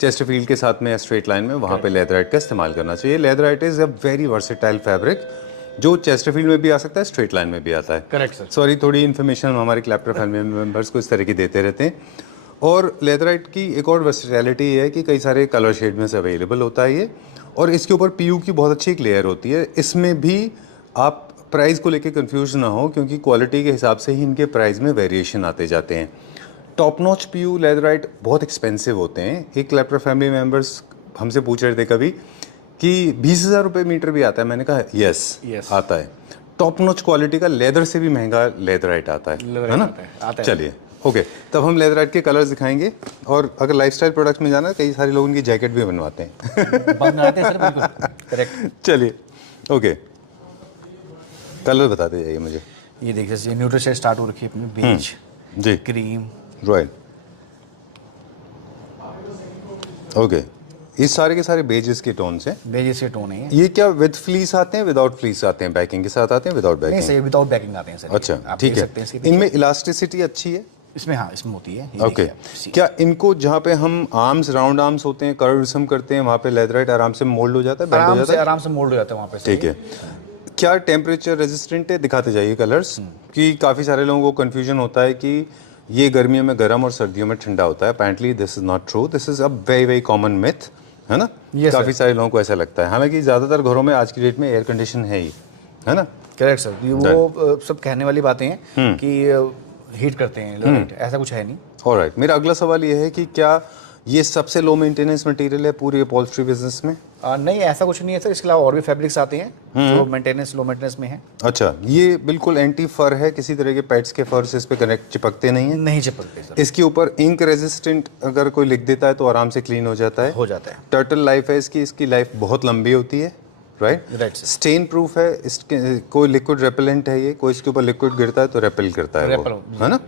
चेस्टरफील्ड के साथ में या स्ट्रेट लाइन में, वहाँ पे लेदराइट का इस्तेमाल करना चाहिए। Leatherette is a very versatile fabric जो चेस्टरफील्ड में भी आ सकता है, स्ट्रेट लाइन में भी आता है। Correct sir. सॉरी, थोड़ी इन्फॉर्मेशन हम हमारे क्लैप्टर फैमिली मेंबर्स को इस तरह की देते रहते हैं। और लेदराइट की एक और वर्सेटैलिटी ये है कि कई सारे कलर शेड में से अवेलेबल होता है ये, और इसके ऊपर पीयू की बहुत अच्छी एक लेयर होती है। इसमें भी आप प्राइस को लेके कंफ्यूज ना हो, क्योंकि क्वालिटी के हिसाब से ही इनके प्राइस में वेरिएशन आते जाते हैं। टॉप नॉच पीयू लेदराइट बहुत एक्सपेंसिव होते हैं। एक क्लैप्टर फैमिली मेंबर्स हमसे पूछ रहे थे कभी कि 20,000 रुपये मीटर भी आता है। मैंने कहा यस आता है। टॉप नॉच क्वालिटी का लेदर से भी महंगा लेदराइट आता है ना? चलिए, ओके, तब हम लेदराइट के कलर्स दिखाएंगे। और अगर लाइफस्टाइल प्रोडक्ट्स में जाना है, कई सारे लोग उनकी जैकेट भी बनवाते हैं। बनाते हैं सर, बिल्कुल करेक्ट। चलिए, ओके, कलर बताते जाइए मुझे। ये देखिए, न्यूट्रल शेड स्टार्ट हो रखी है अपनी, बेज जी, क्रीम, रॉयल। ओके, ये सारे के सारे बेजेस के टोन्स हैं। बेजेस के टोन है ये क्या विद फ्लीस आते हैं, विदाउट फ्लीस आते हैं, बैकिंग के साथ आते हैं, विदाउट नहीं बैकिंग? सर, विदाउट बैकिंग आते हैं सर। अच्छा, आप ठीक देख सकते हैं है। इसके इनमें इलास्टिसिटी अच्छी है? इसमें हाँ, इसमें होती है। ओके, क्या इनको जहाँ पे हम आर्म्स, राउंड आर्म्स होते हैं, कर्व्स करते हैं, वहाँ पे लेदराइट आराम से मोल्ड हो जाता है, बेंड हो जाता है? आराम से मोल्ड हो जाता है वहाँ पे। ठीक है। क्या टेम्परेचर रेजिस्टेंट है? दिखाते जाइए कलर्स, कि काफ़ी सारे लोगों को कन्फ्यूजन होता है कि ये गर्मियों में गर्म और सर्दियों में ठंडा होता है। Apparently this is not true, this is a very very common myth, है ना? काफ़ी सारे लोगों को ऐसा लगता है, हालांकि ज़्यादातर घरों में आज की डेट में एयर कंडीशन है ही, है ना? Correct sir. वो सब कहने वाली बातें हैं कि हीट करते हैं, ऐसा कुछ है नहीं। ऑलराइट, मेरा अगला सवाल ये है कि क्या ये सबसे लो मेंटेनेंस मटेरियल है पूरी अपॉल्स्ट्री बिजनेस में? नहीं, ऐसा कुछ नहीं है सर, इसके अलावा और भी फैब्रिक्स आते हैं जो मेंटेनेंस लो मेंटेनेंस में है। अच्छा, ये बिल्कुल एंटी फर है, किसी तरह के पेट्स के फर से इस पे कनेक्ट चिपकते नहीं है? नहीं चिपकते सर। इसके ऊपर इंक रेजिस्टेंट अगर कोई लिख देता है तो आराम से क्लीन हो जाता है? हो जाता है। टर्टल लाइफ है इसकी, इसकी लाइफ बहुत लंबी होती है, right? Right sir. Stain proof है, इसके कोई लिक्विड रेपेलेंट है ये, कोई इसके ऊपर लिक्विड गिरता है तो रेपेल करता है वो, है ना?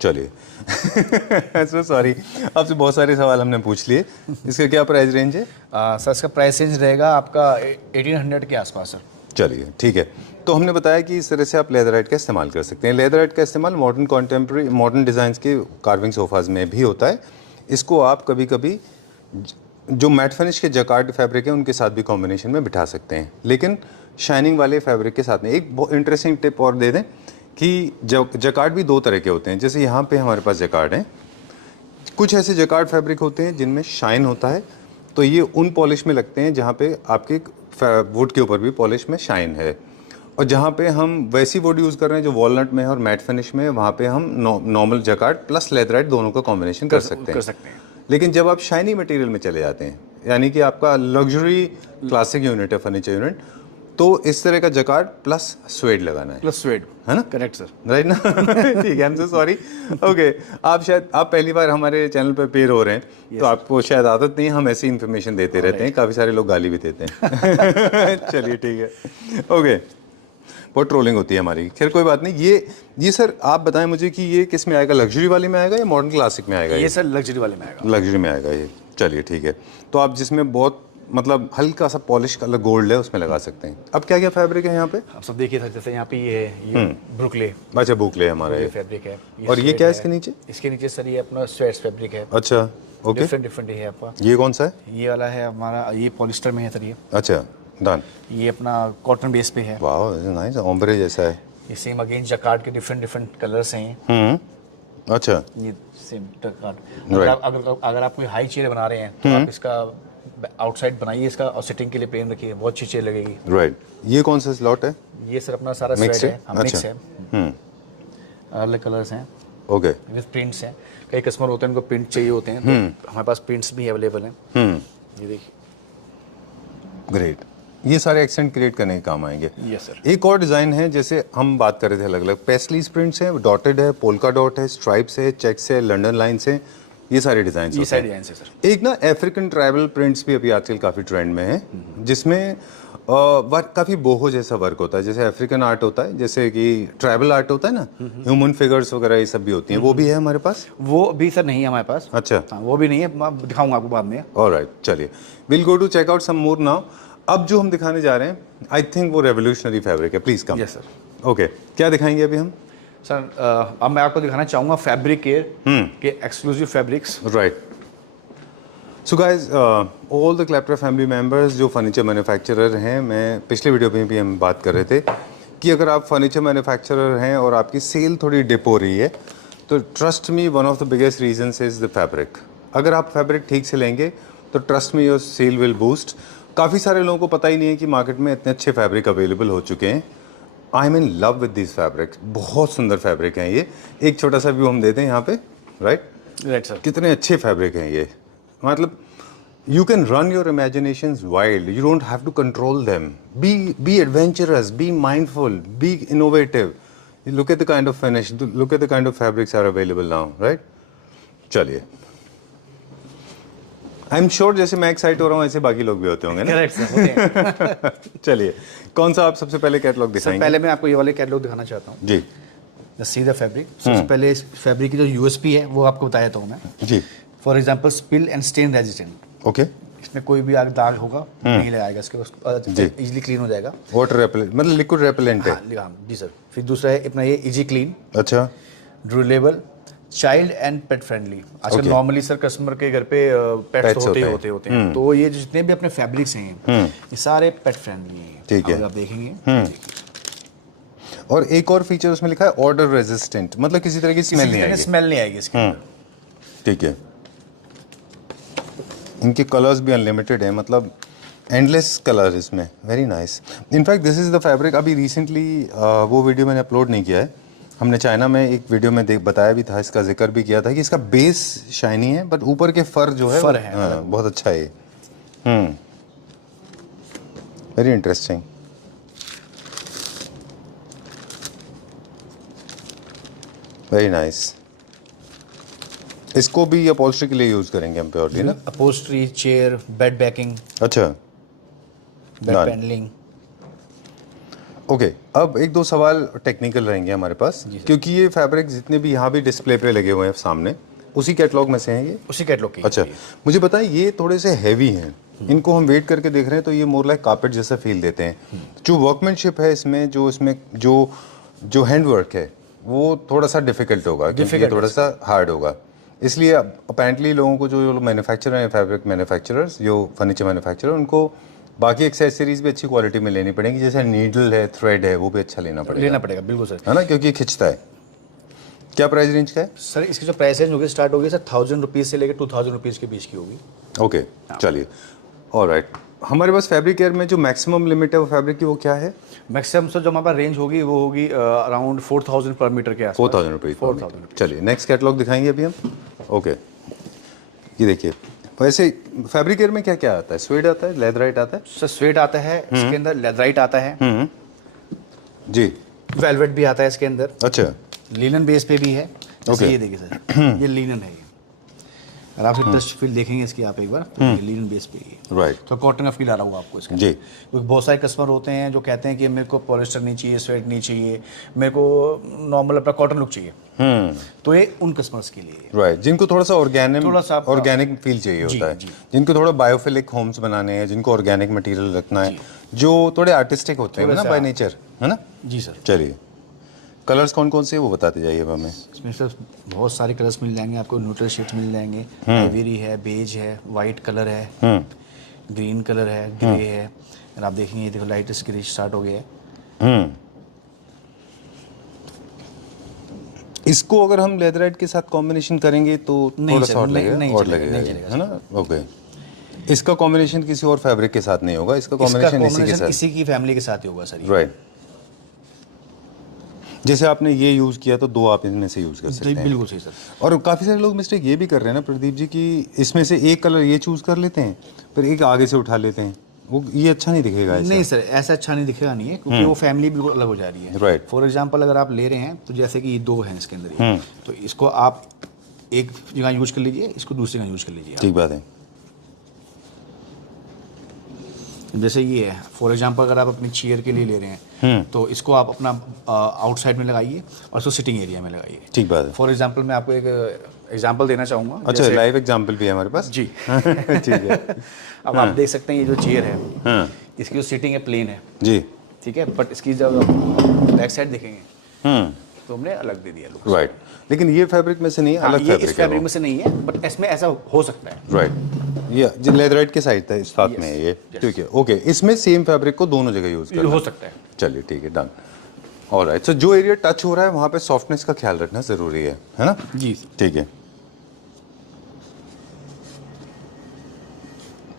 चलिए सो सॉरी, आपसे बहुत सारे सवाल हमने पूछ लिए। इसका क्या प्राइस रेंज है? सर इसका प्राइस रेंज रहेगा आपका 1800 के आसपास सर। चलिए ठीक है। तो हमने बताया कि इस तरह से आप लेदराइट का इस्तेमाल कर सकते हैं। लेदराइट का इस्तेमाल मॉडर्न कॉन्टेम्प्रेरी मॉडर्न डिज़ाइंस के कार्विंग सोफाज में भी होता है। इसको आप कभी कभी जो मैट फिनिश के जकार्ड फैब्रिक है उनके साथ भी कॉम्बिनेशन में बिठा सकते हैं, लेकिन शाइनिंग वाले फैब्रिक के साथ में। एक बहुत इंटरेस्टिंग टिप और दे दें कि जकार्ड भी दो तरह के होते हैं। जैसे यहाँ पे हमारे पास जकार्ड हैं, कुछ ऐसे जकार्ड फैब्रिक होते हैं जिनमें शाइन होता है, तो ये उन पॉलिश में लगते हैं जहाँ पे आपके वुड के ऊपर भी पॉलिश में शाइन है। और जहाँ पे हम वैसी वुड यूज़ कर रहे हैं जो वॉलनट में है और मैट फिनिश में है, वहाँ पे हम नॉर्मल जकार्ड प्लस लेदराइट दोनों का कॉम्बिनेशन कर सकते हैं। लेकिन जब आप शाइनी मटेरियल में चले जाते हैं, यानी कि आपका लग्जरी क्लासिक यूनिट है, फर्नीचर यूनिट, तो इस तरह का जकार्ड प्लस स्वेड लगाना है। प्लस स्वेड, है ना? करेक्ट सर, राइट ना? ठीक है, I am so sorry. Okay, आप पहली बार हमारे चैनल पे पेयर हो रहे हैं, तो आपको शायद आदत नहीं है, हम ऐसी इन्फॉर्मेशन देते रहते हैं, काफ़ी सारे लोग गाली भी देते हैं। चलिए ठीक है, ओके, बहुत ट्रोलिंग होती है हमारी, खैर कोई बात नहीं। ये सर आप बताएं मुझे कि ये किस में आएगा, लग्जरी वाले में आएगा या मॉडर्न क्लासिक में आएगा? ये सर लग्जरी वाले में आएगा। लग्जरी में आएगा ये, चलिए ठीक है। तो आप जिसमें बहुत मतलब हल्का सा पॉलिश कलर गोल्ड है उसमें लगा सकते हैं। अब क्या क्या फैब्रिक है यहाँ पे? आप सब देखिए सर, जैसे यहाँ पे ये है, ये ब्रुकले, अच्छा बुकले हमारा ये फैब्रिक है। और ये क्या है इसके नीचे? इसके नीचे सर ये अपना स्वेट्स फैब्रिक है। अच्छा, ओके, डिफरेंट है आपका। ये कौन सा है? ये वाला है हमारा, ये पॉलिस्टर में है सर ये। अच्छा, डन। ये अपना कॉटन बेस पे है। वाह, नाइस, ओम्ब्रे जैसा है ये। सेम अगेन जकार्ड के डिफरेंट कलर्स हैं। अच्छा, ये सेम जकार्ड। Right. अगर आप कोई हाई चेयर बना रहे हैं तो आप इसका आउटसाइड बनाइए इसका और सिटिंग के लिए प्लेन रखिए, बहुत अच्छी चेयर लगेगी। राइट। ये कौन सा स्लॉट है? ये सर अपना सारा Mix स्वेट है? है, मिक्स अच्छा। है, अलग कलर्स हैं, ओके, विद प्रिंट्स हैं। कई कस्टमर होते हैं उनको प्रिंट चाहिए होते हैं, तो हमारे पास प्रिंट्स भी अवेलेबल हैं। ये देखिए, ग्रेट। ये सारे एक्सेंट क्रिएट करने के काम आएंगे। Yes sir. एक और डिज़ाइन है, जैसे हम बात कर रहे थे अलग अलग पेस्टलीज प्रिंट्स हैं, डॉटेड है, पोल्का डॉट है, स्ट्राइप्स है, चेक्स है, लंडन लाइन्स है, ये सारे डिज़ाइन ये सारे डिजाइन है सर। एक ना अफ्रीकन ट्राइबल प्रिंट्स भी अभी आजकल काफ़ी ट्रेंड में है, जिसमें वर्क काफ़ी बोहो जैसा वर्क होता है, जैसे अफ्रीकन आर्ट होता है, जैसे कि ट्राइबल आर्ट होता है ना, ह्यूमन फिगर्स वगैरह ये सब भी होती हैं, वो भी है हमारे पास? वो भी सर नहीं है हमारे पास। अच्छा, हाँ, वो भी नहीं है, मैं दिखाऊंगा आपको बाद में। ऑलराइट, चलिए, will go to check out some more now. अब जो हम दिखाने जा रहे हैं, आई थिंक वो रेवोल्यूशनरी फैब्रिक है, please come. Yes sir. Okay, क्या दिखाएंगे अभी हम? सर अब मैं आपको दिखाना चाहूँगा फैब्रिक के exclusive fabrics. Right. So guys, all the Clapter family members जो फर्नीचर मैन्युफैक्चरर हैं, मैं पिछले वीडियो में भी हम बात कर रहे थे कि अगर आप फर्नीचर मैन्युफैक्चरर हैं और आपकी सेल थोड़ी डिप हो रही है, तो trust me, one of the biggest reasons is the fabric. अगर आप फैब्रिक ठीक से लेंगे तो trust me your sale will boost. काफ़ी सारे लोगों को पता ही नहीं है कि मार्केट में इतने अच्छे फैब्रिक अवेलेबल हो चुके हैं। I am in love with this fabrics, बहुत सुंदर फैब्रिक हैं ये। एक छोटा सा व्यू हम देते हैं यहाँ पे, राइट? Right sir. कितने अच्छे फैब्रिक हैं ये, मतलब you can run your imaginations wild, you don't have to control them, be adventurous, be mindful, be innovative. Look at the kind of finish, look at the kind of fabrics are available now, right? चलिए, I'm sure जैसे मैं excite हो रहा हूँ ऐसे बाकी लोग भी होते होंगे ना? Correct sir. चलिए, कौन सा आप सबसे पहले कैटलॉग दिखाएंगे? पहले मैं आपको ये वाले कैटलॉग दिखाना चाहता हूँ। जी, सी द फैब्रिक। सबसे पहले इस फैब्रिक की जो यूएसपी है वो आपको बताया था मैं। जी, for example spill and stain resistant. Okay, इसमें कोई भी दाग होगा नहीं लगाएगा, इसके इजीली क्लीन हो जाएगा। वाटर रेपेलेंट, मतलब लिक्विड रेपेलेंट है। हाँ जी सर। फिर दूसरा है अपना ये इजी क्लीन, अच्छा, durable, child and pet friendly. आजकल नॉर्मली सर कस्टमर के घर पे पेट्स होते हैं, तो ये जितने भी अपने फैब्रिक्स हैं ये सारे पेट फ्रेंडली हैं। ठीक है, आप देखेंगे। और एक और फीचर उसमें लिखा है ऑर्डर रेजिस्टेंट, मतलब किसी तरह की स्मेल नहीं आएगी। स्मेल नहीं आएगी इसके अंदर। ठीक है। इनके कलर्स भी अनलिमिटेड हैं, मतलब एंडलेस कलर इसमें, very nice. In fact this is the fabric. अभी रिसेंटली वो वीडियो मैंने अपलोड नहीं किया है, हमने चाइना में एक वीडियो में बताया भी था, इसका जिक्र भी किया था कि इसका बेस शाइनी है बट ऊपर के फर जो है फर है, हाँ, बहुत अच्छा है। Very interesting. Very nice. इसको भी अपॉल्स्ट्री के लिए यूज करेंगे हम प्योरली ना? अपहोल्स्ट्री, चेयर, बेड बैकिंग, अच्छा, बेड Done. पैनलिंग। ओके अब एक दो सवाल टेक्निकल रहेंगे हमारे पास, क्योंकि ये फैब्रिक जितने भी यहाँ भी डिस्प्ले पे लगे हुए हैं सामने, उसी कैटलॉग में से हैं ये? उसी कैटलॉग की। अच्छा, मुझे बताएं, ये थोड़े से हैवी हैं, इनको हम वेट करके देख रहे हैं तो ये मोर लाइक कार्पेट जैसा फील देते हैं। जो वर्कमैनशिप है इसमें, जो हैंड वर्क है वो थोड़ा सा डिफिकल्ट होगा, क्योंकि ये थोड़ा सा हार्ड होगा। इसलिए अपेरेंटली लोगों को जो मैन्युफैक्चरर हैं, फैब्रिक मैन्युफैक्चरर्स, जो फर्नीचर मैन्युफैक्चरर, उनको बाकी एक्सेसरीज भी अच्छी क्वालिटी में लेनी पड़ेगी, जैसे नीडल है, थ्रेड है, वो भी अच्छा लेना पड़ेगा। बिल्कुल सर, है ना, क्योंकि ये खिंचता है। क्या प्राइस रेंज का है सर? इसकी जो प्राइस रेंज होगी स्टार्ट होगी सर 1000 रुपीज़ से लेकर 2000 रुपीज़ के बीच की होगी। ओके, चलिए, ऑलराइट। हमारे पास फैब्रिक केयर में जो मैक्सिमम लिमिट है वो फैब्रिक की, वो क्या है? मैक्सिमम सर जो हमारे पास रेंज होगी वो होगी अराउंड 4000 पर मीटर के आसपास। 4000 रुपीज़। 4000। चलिए नेक्स्ट कैटलॉग दिखाएंगे अभी हम। ओके, ये देखिए, वैसे फैब्रिक केयर में क्या क्या आता है? स्वेड आता है, लेदराइट आता है? सर स्वेड आता है, इसके अंदर लेदराइट आता है, जी, वेलवेट भी आता है इसके अंदर, अच्छा, लिनन बेस पे भी है। जैसे Okay. ये देखिए सर, ये लिनन है। ये अगर आप टच फील देखेंगे इसकी आप एक बार, तो ये लिनन बेस पे ही है। राइट, तो कॉटन का फील आ रहा होगा आपको इसका। जी। क्योंकि बहुत सारे कस्टमर होते हैं जो कहते हैं कि मेरे को पॉलिस्टर नहीं चाहिए, स्वेट नहीं चाहिए, मेरे को नॉर्मल अपना कॉटन लुक चाहिए। तो ये उन कस्टमर्स के लिए है। राइट, जिनको थोड़ा सा थोड़ा सा आपका- ऑर्गेनिक फील चाहिए जी, होता है, जी। जिनको थोड़ा बायोफिलिक होम्स बनाने हैं, जिनको ऑर्गेनिक मटेरियल रखना है, जो थोड़े आर्टिस्टिक होते हैं थोड़ा ना सा- बाय नेचर, है ना? जी सर। चलिए, कलर्स कौन कौन से हैं वो बताते जाइए अब हमें। इसमें सर बहुत सारे कलर्स मिल जाएंगे आपको। न्यूट्रल शेड्स मिल जाएंगे, आइवरी है, बेज है, वाइट कलर है, ग्रीन कलर है, ग्रे है। अगर आप देखेंगे, ये देखो लाइटेस्ट ग्रे स्टार्ट हो गया है। इसको अगर हम लेदराइट के साथ कॉम्बिनेशन करेंगे तो नहीं थोड़ा सर, सा और नहीं- लगेगा, नहीं और चलेगा, लगेगा, नहीं चलेगा है ना? ओके, इसका कॉम्बिनेशन किसी और फैब्रिक के साथ नहीं होगा, इसका इसका कॉम्बिनेशन इसी के कॉम्बिनेशन साथ। इसी की फैमिली के साथ ही होगा सर। राइट, जैसे आपने ये यूज किया तो दो आप इनमें से यूज कर सकते हैं। बिल्कुल सही सर। और काफ़ी सारे लोग मिस्टेक ये भी कर रहे हैं ना प्रदीप जी, कि इसमें से एक कलर ये चूज कर लेते हैं, फिर एक आगे से उठा लेते हैं, वो ये अच्छा नहीं दिखेगा ऐसा। नहीं सर, ऐसा अच्छा नहीं दिखेगा नहीं है, क्योंकि वो फैमिली बिल्कुल अलग हो जा रही है। Right. फॉर एग्जांपल अगर आप ले रहे हैं तो जैसे कि ये दो हैं इसके अंदर ही, तो इसको आप एक जगह यूज कर लीजिए, इसको दूसरी जगह यूज कर लीजिए आप। ठीक बात है। जैसे ये है, फॉर एग्जांपल अगर आप अपनी चेयर के लिए ले रहे हैं तो इसको आप अपना आउटसाइड में लगाइए और इसको सिटिंग एरिया में लगाइए। ठीक बात है। फॉर एग्जांपल मैं आपको एक एग्जांपल देना चाहूँगा। अच्छा, लाइव एग्जांपल भी है हमारे पास? जी। ठीक है। अब आप देख सकते हैं ये जो चेयर है, इसकी जो सीटिंग है प्लेन है, जी, ठीक है, बट इसकी जब बैक साइड देखेंगे तो हमने अलग दे दिया लुक। राइट, लेकिन ये फैब्रिक में से नहीं, अलग ये फैब्रिक इस फैब्रिक में से नहीं है, बट इसमें ऐसा हो सकता है। राइट, ये जो लेदराइट के साइड था इस साथ में है ये, ठीक है, ओके। इसमें सेम फैब्रिक को दोनों जगह यूज करना हो सकता है। चलिए ठीक है, डन। ऑलराइट, सो जो एरिया टच हो रहा है वहाँ पे सॉफ्टनेस का ख्याल रखना जरूरी है ना? जी। ठीक है।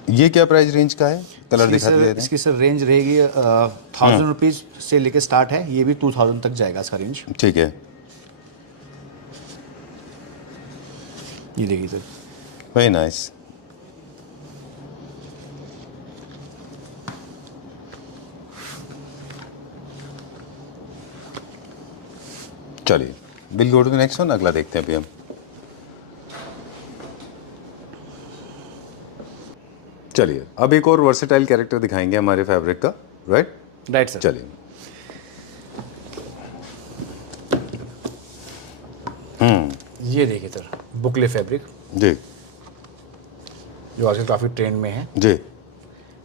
ये क्या प्राइस रेंज का है? कलर दिखा दीजिए। इसकी सर रेंज रहेगी 1000 रुपीज़ से लेके स्टार्ट है, ये भी 2000 तक जाएगा इसका रेंज। ठीक है, ये देखिए सर, वेरी नाइस। चलिए, will go to the next one, अगला देखते हैं अभी हम। चलिए, अब एक और वर्सेटाइल कैरेक्टर दिखाएंगे हमारे फैब्रिक का, राइट? Right sir. चलिए, ये देखिए सर, बुकले फैब्रिक, जी जो आजकल काफ़ी ट्रेंड में है। जी।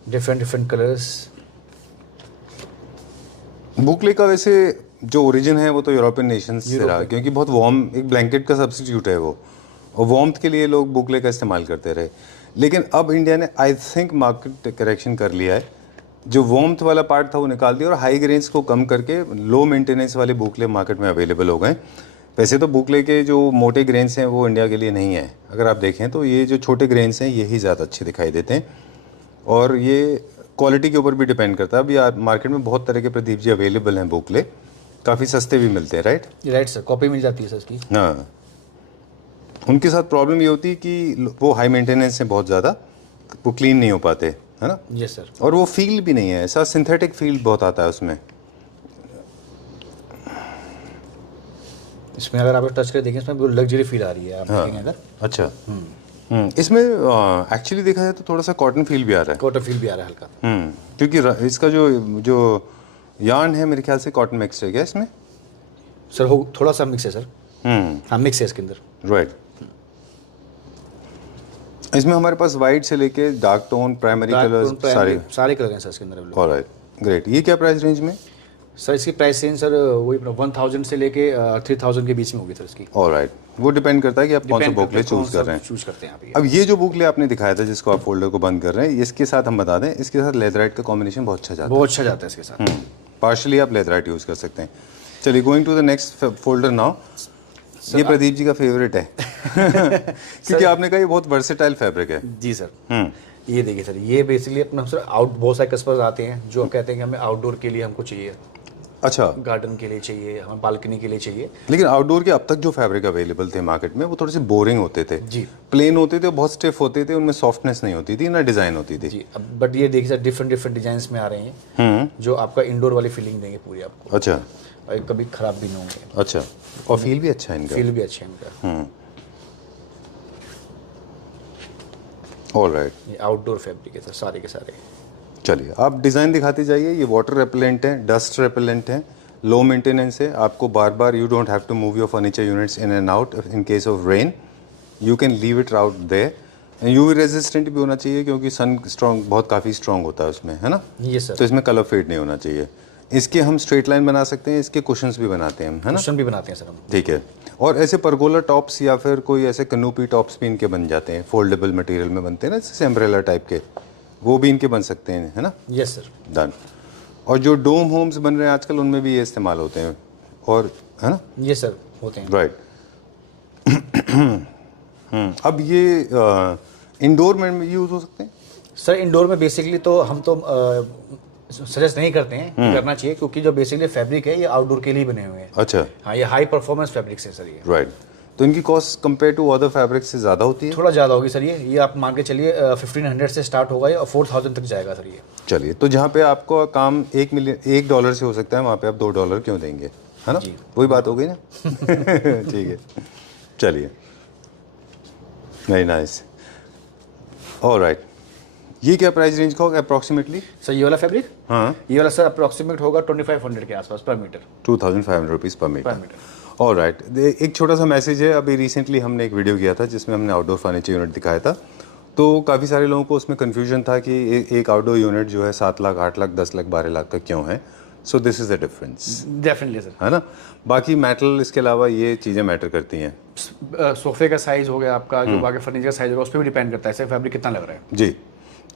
Different colours. बुकले का वैसे जो ओरिजिन है वो तो यूरोपियन नेशंस से रहा, क्योंकि बहुत वार्म, एक ब्लैंकेट का सब्स्टिट्यूट है वो, और वार्मथ के लिए लोग बुकले का इस्तेमाल करते रहे। लेकिन अब इंडिया ने आई थिंक मार्केट करेक्शन कर लिया है, जो वार्मथ वाला पार्ट था वो निकाल दिया और हाई ग्रेन्स को कम करके लो मेंटेनेंस वाले बुकले मार्केट में अवेलेबल हो गए। वैसे तो बुकले के जो मोटे ग्रेन्स हैं वो इंडिया के लिए नहीं है, अगर आप देखें तो ये जो छोटे ग्रेन्स हैं यही ज़्यादा अच्छे दिखाई देते हैं, और ये क्वालिटी के ऊपर भी डिपेंड करता है। अभी मार्केट में बहुत तरह के प्रदीप जी अवेलेबल हैं बुकले, काफ़ी सस्ते भी मिलते हैं, राइट? राइट सर, कॉपी मिल जाती है सर इसकी। हाँ, उनके साथ प्रॉब्लम ये होती है कि वो हाई मेंटेनेंस है बहुत ज़्यादा, वो क्लीन नहीं हो पाते, है ना? Yes sir. और वो फील भी नहीं है, ऐसा सिंथेटिक फील बहुत आता है उसमें। इसमें अगर आप टच कर देखें, इसमें लग्जरी फील आ रही है, आप देखेंगे अगर। अच्छा। इसमें एक्चुअली देखा जाए तो थोड़ा सा कॉटन फील भी आ रहा है। कॉटन फील भी आ रहा है हल्का। क्योंकि इसका जो जो यार्न है मेरे ख्याल से कॉटन मिक्स है क्या इसमें? सर हो थोड़ा सा मिक्स है सर। हाँ, मिक्स है इसके अंदर। राइट। इसमें हमारे पास वाइट से लेके डार्क टोन, प्राइमरी कलर्स, सारे कलर हैं सर इसके अंदर। Alright, great. ये क्या प्राइस रेंज में? सर इसकी प्राइस रेंज सर वही 1000 से लेके 3000 के बीच में होगी सर इसकी। ऑलराइट, वो डिपेंड करता है कि आप कौन सा बुकले चूज कर रहे हैं। चूज करते हैं आप ये। अब ये जो बुकले आपने दिखाया था जिसको आप फोल्डर को बंद कर रहे हैं, इसके साथ हम बता दें, इसके साथ लेदराइट का कॉम्बिनेशन बहुत अच्छा जाता है। बहुत अच्छा जाता है इसके साथ। पार्शली आप लेदराइट यूज कर सकते हैं। चलिए, going to the next folder now. ये प्रदीप जी का फेवरेट है क्योंकि आपने कहा ये बहुत वर्सेटाइल फैब्रिक है। जी सर। ये देखिए सर, ये बेसिकली अपना सर बहुत सारे कस्टमर्स आते हैं जो कहते हैं कि हमें आउटडोर के लिए हमको चाहिए। अच्छा। गार्डन के लिए चाहिए, हमें बालकनी के लिए चाहिए। लेकिन आउटडोर के अब तक जो फैब्रिक अवेलेबल थे मार्केट में वो थोड़े से बोरिंग होते थे जी। प्लेन होते थे, बहुत स्टिफ होते थे, उनमें सॉफ्टनेस नहीं होती थी, ना डिजाइन होती थी जी। अब बट ये देखिए सर, डिफरेंट डिफरेंट डिजाइन में आ रहे हैं जो आपका इंडोर वाली फीलिंग देंगे पूरी आपको। अच्छा। और कभी खराब भी नहीं होंगे। अच्छा, और फील भी अच्छा है इनका। फील भी अच्छा है इनका। ऑलराइट। ये आउटडोर फैब्रिक है सर सारे के सारे। चलिए, आप डिज़ाइन दिखाते जाइए। ये वाटर रेपेलेंट है, डस्ट रेपेलेंट है, लो मेंटेनेंस है। आपको बार बार you don't have to move your furniture units in and out in case of rain. You can leave it out there. UV resistant भी होना चाहिए क्योंकि सन स्ट्रॉन्ग बहुत काफ़ी स्ट्रॉन्ग होता है उसमें, है ना? ये तो सर। इसमें कलर फेड नहीं होना चाहिए। इसके हम स्ट्रेट लाइन बना सकते हैं, इसके कुशंस भी बनाते हैं हम, है ना? कुशन भी बनाते हैं सर हम। ठीक है। और ऐसे परगोला टॉप्स या फिर कोई ऐसे कनोपी टॉप्स भी इनके बन जाते हैं, फोल्डेबल मटेरियल में बनते हैं ना, जैसे अम्ब्रेला टाइप के, वो भी इनके बन सकते हैं, है ना? Yes sir. डन। और जो डोम होम्स बन रहे हैं आजकल उनमें भी ये इस्तेमाल होते हैं, और है ना? ये सर होते हैं। राइट। अब ये इंडोर में यूज हो सकते हैं? सर इंडोर में बेसिकली तो हम तो सजेस्ट नहीं करते हैं कि करना चाहिए, क्योंकि जो बेसिकली फैब्रिक है ये आउटडोर के लिए बने हुए हैं। अच्छा। हाँ, ये हाई परफॉर्मेंस फैब्रिक्स है सर ये। राइट। तो इनकी cost compare to other fabric से ज़्यादा होती है? थोड़ा ज़्यादा होगी सर ये आप मान के चलिए 1500 से स्टार्ट होगा और 4000 तक जाएगा सर ये। चलिए, तो जहाँ पे आपको काम $1 से हो सकता है, वहाँ पे आप $2 क्यों देंगे, है ना? वही बात हो गई ना? ठीक है, चलिए, वेरी नाइस। ऑलराइट, ये क्या प्राइस रेंज का होगा अप्रॉक्सीमेटली? सर ये वाला फैब्रिक, हाँ, ये वाला सर अप्रॉक्सीमेट होगा 2500 के आसपास पर मीटर। 2500 रुपीज़ पर मीटर। ऑलराइट। एक छोटा सा मैसेज है, अभी रिसेंटली हमने एक वीडियो किया था जिसमें हमने आउटडोर फर्नीचर यूनिट दिखाया था, तो काफ़ी सारे लोगों को उसमें कन्फ्यूजन था कि एक आउटडोर यूनिट जो है 7 लाख, 8 लाख, 10 लाख, 12 लाख का क्यों है। So this is the difference. Definitely sir, है ना? बाकी मेटल, इसके अलावा ये चीज़ें मैटर करती हैं। सोफे का साइज हो गया आपका, जो बाकी फर्नीचर का साइज होगा उस पर भी डिपेंड करता है सर फैब्रिक कितना लग रहा है। जी,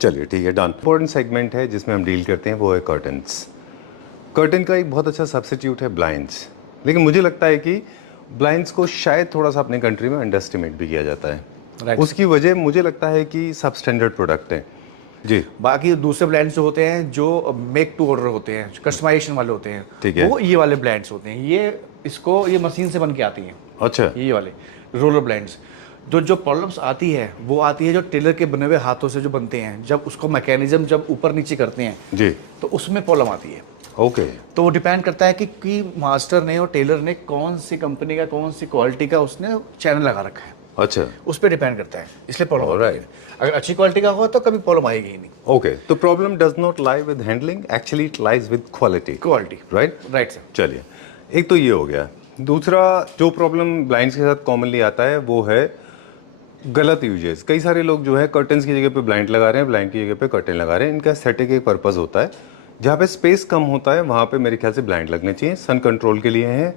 चलिए, ठीक है, डन। इंपॉर्टेंट सेगमेंट है जिसमें हम डील करते हैं, वो है कर्टन्स। कर्टन का एक बहुत अच्छा सब्स्टिट्यूट है ब्लाइंड्स, लेकिन मुझे लगता है कि ब्लाइंड्स को शायद थोड़ा सा अपने कंट्री में अंडर एस्टिमेट भी किया जाता है। उसकी वजह मुझे लगता है कि सब स्टैंडर्ड प्रोडक्ट है। जी। बाकी दूसरे ब्रांड्स जो होते हैं जो मेक टू ऑर्डर होते हैं, कस्टमाइजेशन वाले होते हैं, ठीक है, वो ये वाले ब्रांड्स होते हैं। ये मशीन से बन के आती हैं। अच्छा। ये वाले रोलर ब्रांड्स जो प्रॉब्लम्स आती है वो आती है जो टेलर के बने हुए हाथों से जो बनते हैं, जब उसको मैकेनिज्म जब ऊपर नीचे करते हैं जी, तो उसमें प्रॉब्लम आती है। ओके। तो वो डिपेंड करता है कि मास्टर ने और टेलर ने कौन सी कंपनी का, कौन सी क्वालिटी का उसने चैनल लगा रखा है। अच्छा, उस पर डिपेंड करता है, इसलिए प्रॉब्लम हो रहा है। अगर अच्छी क्वालिटी का हो तो कभी प्रॉब्लम आएगी ही नहीं। ओके, तो problem does not lie with handling, actually it lies with quality. Right right sir. चलिए, एक तो ये हो गया। दूसरा जो प्रॉब्लम ब्लाइंड्स के साथ कॉमनली आता है वो है गलत यूजेस। कई सारे लोग जो है कर्टन्स की जगह पे ब्लाइंड लगा रहे हैं, ब्लाइंड की जगह पे कर्टन लगा रहे हैं। इनका एस्थेटिक एक पर्पस होता है, जहाँ पे स्पेस कम होता है वहाँ पे मेरे ख्याल से ब्लाइंड लगने चाहिए। सन कंट्रोल के लिए हैं,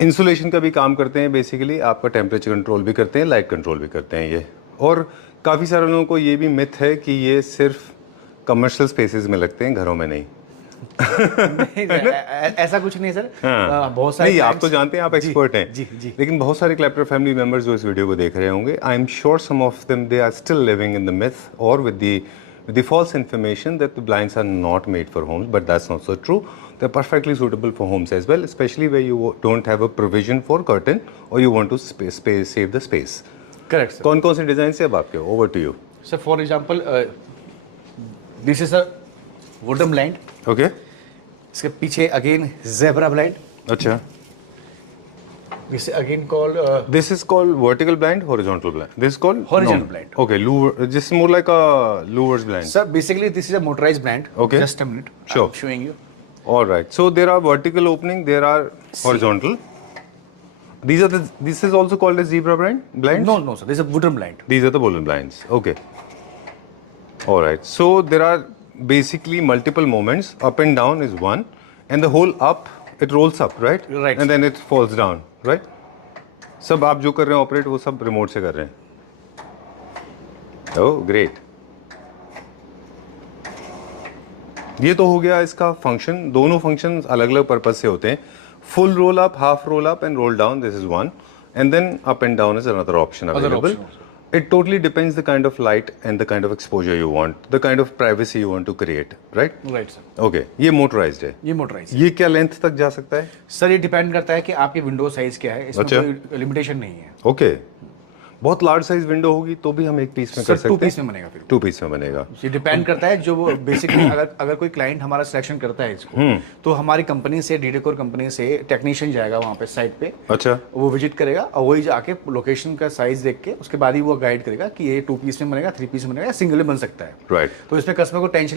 इंसुलेशन का भी काम करते हैं, बेसिकली आपका टेम्परेचर कंट्रोल भी करते हैं, लाइट कंट्रोल भी करते हैं ये। और काफ़ी सारे लोगों को ये भी मिथ है कि ये सिर्फ कमर्शियल स्पेसेस में लगते हैं, घरों में नहीं। ऐसा कुछ नहीं सर। हाँ। बहुत सारे नहीं, आप तो जानते हैं, आप एक्सपर्ट हैं। जी जी। लेकिन बहुत सारे क्लैपर फैमिली मेंबर्स जो इस वीडियो को देख रहे होंगे, I am sure some of them they are still living in the myth or with the false information that the blinds are not made for homes, but that's not so true. they're perfectly suitable for homes as well, especially where you don't have a provision for curtain or you want to save the space. Correct sir. कौन कौन से design से अब आपके? Over to you. Sir for example this is a wooden blind. Okay. इसके पीछे again zebra blind. अच्छा. This is again called This is called vertical blind, horizontal blind. This is called Horizontal blind. Okay, this is more like a louver's blind. sir. Basically, this is a motorized blind. Okay. Just a minute. Sure. I'm showing you. All right. So there are vertical opening, there are horizontal. This is also called as zebra blind. No, sir. This is a wooden blind. These are the wooden blinds. Okay. All right. So there are basically multiple moments. Up and down is one, and the whole up, it rolls up, right? Right. And then it falls down, right? सब आप जो कर रहे हैं operate वो सब remote से कर रहे हैं. Oh great. ये तो हो गया इसका फंक्शन. दोनों फंक्शन अलग अलग पर्पज से होते हैं. Full roll up, half roll up and roll down, this is one, and then up and down is another option available. It totally depends the kind of light and the kind of exposure you want, the kind of privacy you want to create, right? Right, sir. Okay. ये motorized है. ये motorized. ये क्या length तक जा सकता है? Sir ये डिपेंड करता है कि आपकी विंडो साइज क्या है. इसमें अच्छा. कोई लिमिटेशन नहीं है. Okay. बहुत लार्ज साइज विंडो होगी तो भी हम एक पीस में कर सकते हैं. 2 पीस में बनेगा फिर. 2 पीस में बनेगा. ये डिपेंड करता है जो बेसिकली अगर कोई क्लाइंट हमारा सिलेक्शन करता है इसको, तो हमारी कंपनी से डीडेकोर कंपनी से टेक्नीशियन जाएगा वहाँ पे साइट पे. अच्छा. वो विजिट करेगा और वही जाके लोकेशन का साइज देख के उसके बाद ही वो गाइड करेगा कि ये 2 पीस में बनेगा, 3 पीस में बनेगा या सिंगल में बन सकता है. राइट. तो इसमें कस्टमर को टेंशन